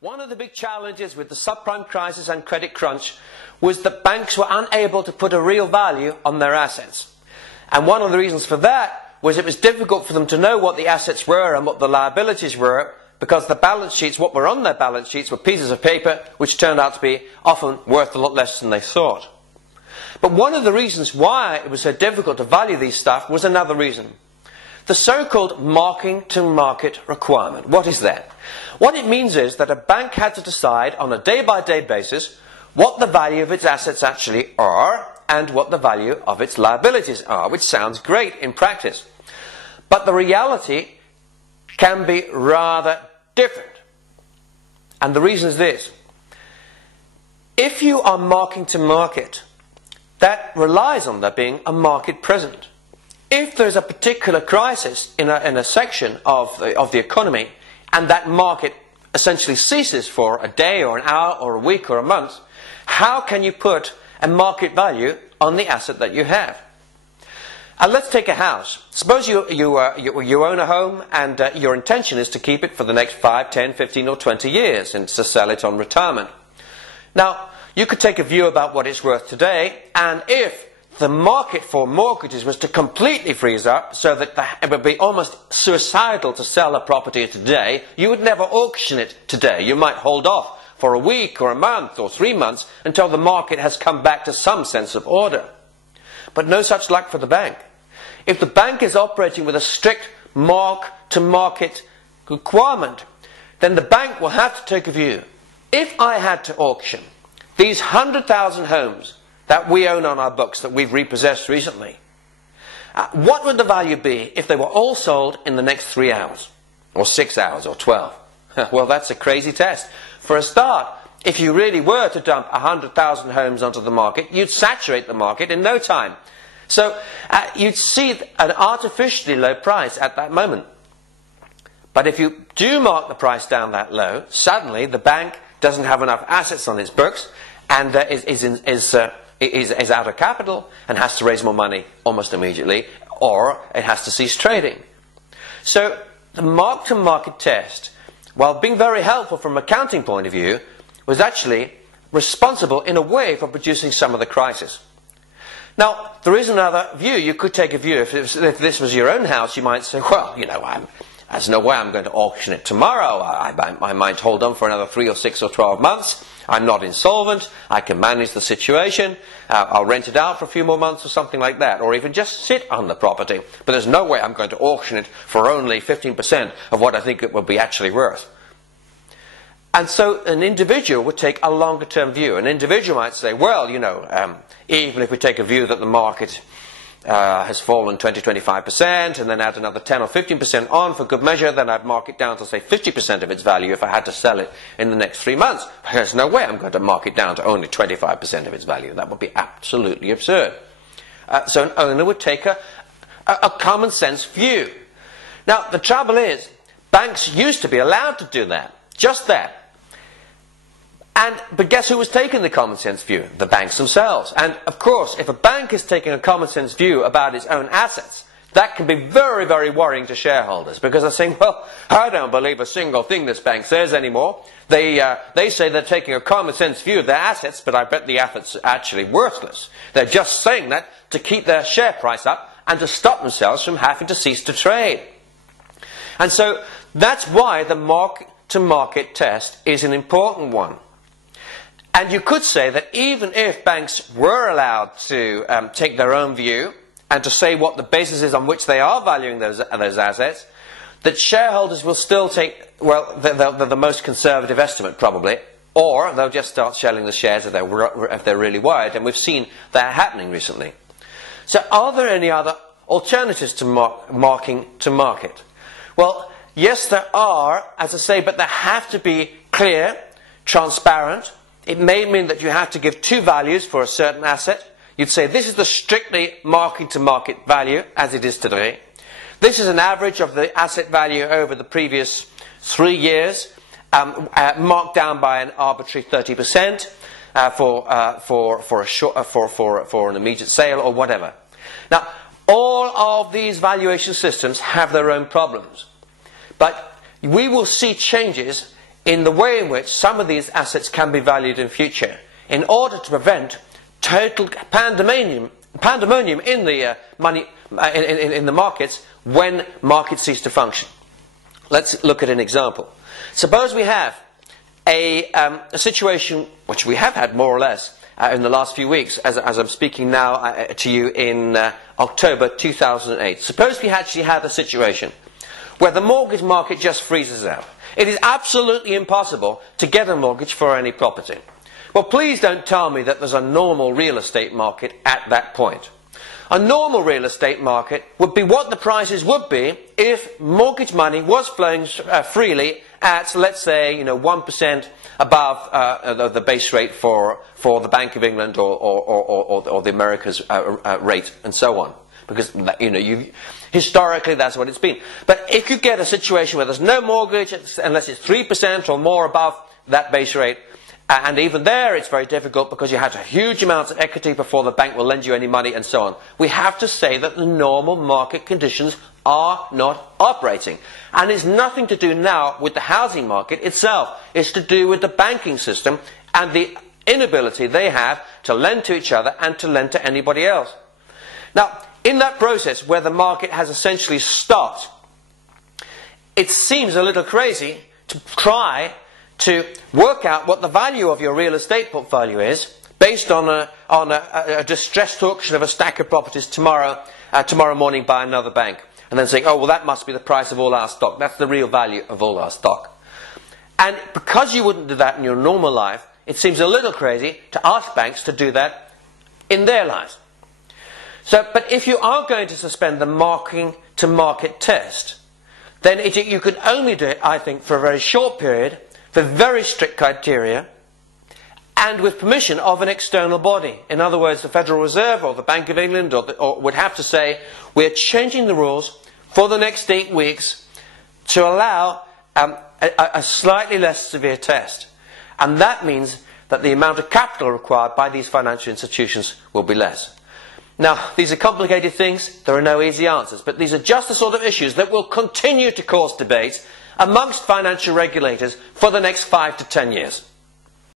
One of the big challenges with the subprime crisis and credit crunch was that banks were unable to put a real value on their assets. And one of the reasons for that was it was difficult for them to know what the assets were and what the liabilities were, because the balance sheets, what were on their balance sheets, were pieces of paper which turned out to be often worth a lot less than they thought. But one of the reasons why it was so difficult to value these stuff was another reason. The so-called marking-to-market requirement. What is that? What it means is that a bank had to decide on a day-by-day basis what the value of its assets actually are and what the value of its liabilities are, which sounds great in practice. But the reality can be rather different. And the reason is this. If you are marking to market, that relies on there being a market present. If there's a particular crisis in a section of the economy, and that market essentially ceases for a day or an hour or a week or a month, how can you put a market value on the asset that you have? And let's take a house. Suppose you own a home and your intention is to keep it for the next 5, 10, 15 or 20 years and to sell it on retirement. Now, you could take a view about what it's worth today, and if the market for mortgages was to completely freeze up so that it would be almost suicidal to sell a property today, you would never auction it today. You might hold off for a week or a month or 3 months until the market has come back to some sense of order. But no such luck for the bank. If the bank is operating with a strict mark-to-market requirement, then the bank will have to take a view. If I had to auction these 100,000 homes that we own on our books, that we've repossessed recently, what would the value be if they were all sold in the next 3 hours, or 6 hours, or 12? Well, that's a crazy test. For a start, if you really were to dump 100,000 homes onto the market, you'd saturate the market in no time. So you'd see an artificially low price at that moment. But if you do mark the price down that low, suddenly the bank doesn't have enough assets on its books and is out of capital and has to raise more money almost immediately, or it has to cease trading. So the mark-to-market test, while being very helpful from an accounting point of view, was actually responsible in a way for producing some of the crisis. Now, there is another view. You could take a view, if this was your own house, you might say, well, you know, there's no way I'm going to auction it tomorrow. I might hold on for another 3 or 6 or 12 months. I'm not insolvent. I can manage the situation. I'll rent it out for a few more months or something like that, or even just sit on the property. But there's no way I'm going to auction it for only 15% of what I think it will be actually worth. And so an individual would take a longer term view. An individual might say, well, you know, even if we take a view that the market has fallen 20-25% and then add another 10 or 15% on for good measure, then I'd mark it down to say 50% of its value if I had to sell it in the next 3 months. There's no way I'm going to mark it down to only 25% of its value. That would be absolutely absurd. So an owner would take a common sense view. Now the trouble is, banks used to be allowed to do that, just that. But guess who was taking the common sense view? The banks themselves. And of course, if a bank is taking a common sense view about its own assets, that can be very, very worrying to shareholders, because they're saying, well, I don't believe a single thing this bank says anymore. They say they're taking a common sense view of their assets, but I bet the assets are actually worthless. They're just saying that to keep their share price up and to stop themselves from having to cease to trade. And so that's why the mark-to-market test is an important one. And you could say that even if banks were allowed to take their own view and to say what the basis is on which they are valuing those assets, that shareholders will still take, well, the most conservative estimate probably, or they'll just start selling the shares if they're really worried, and we've seen that happening recently. So are there any other alternatives to marking to market? Well, yes there are, as I say, but they have to be clear, transparent. It may mean that you have to give 2 values for a certain asset. You'd say this is the strictly marking-to-market value, as it is today. This is an average of the asset value over the previous 3 years, marked down by an arbitrary 30% for an immediate sale or whatever. Now, all of these valuation systems have their own problems, but we will see changes in the way in which some of these assets can be valued in future, in order to prevent total pandemonium in the in the markets when markets cease to function. Let's look at an example. Suppose we have a situation which we have had more or less in the last few weeks, as I'm speaking now to you in October 2008. Suppose we actually had a situation where the mortgage market just freezes out. It is absolutely impossible to get a mortgage for any property. Well, please don't tell me that there's a normal real estate market at that point. A normal real estate market would be what the prices would be if mortgage money was flowing freely at, let's say, 1% above the base rate for the Bank of England or the America's rate, and so on. Because historically that's what it's been. But if you get a situation where there's no mortgage unless it's 3% or more above that base rate, and even there it's very difficult because you have a huge amount of equity before the bank will lend you any money, and so on. We have to say that the normal market conditions are not operating. And it's nothing to do now with the housing market itself. It's to do with the banking system and the inability they have to lend to each other and to lend to anybody else. Now, in that process where the market has essentially stopped, it seems a little crazy to try to work out what the value of your real estate portfolio is based on a distressed auction of a stack of properties tomorrow morning by another bank, and then saying, oh, well, that must be the price of all our stock. That's the real value of all our stock. And because you wouldn't do that in your normal life, it seems a little crazy to ask banks to do that in their lives. But if you are going to suspend the marking to market test, then you could only do it, I think, for a very short period, for very strict criteria, and with permission of an external body. In other words, the Federal Reserve or the Bank of England or would have to say, we're changing the rules for the next 8 weeks to allow a slightly less severe test. And that means that the amount of capital required by these financial institutions will be less. Now, these are complicated things. There are no easy answers. But these are just the sort of issues that will continue to cause debate amongst financial regulators for the next 5 to 10 years.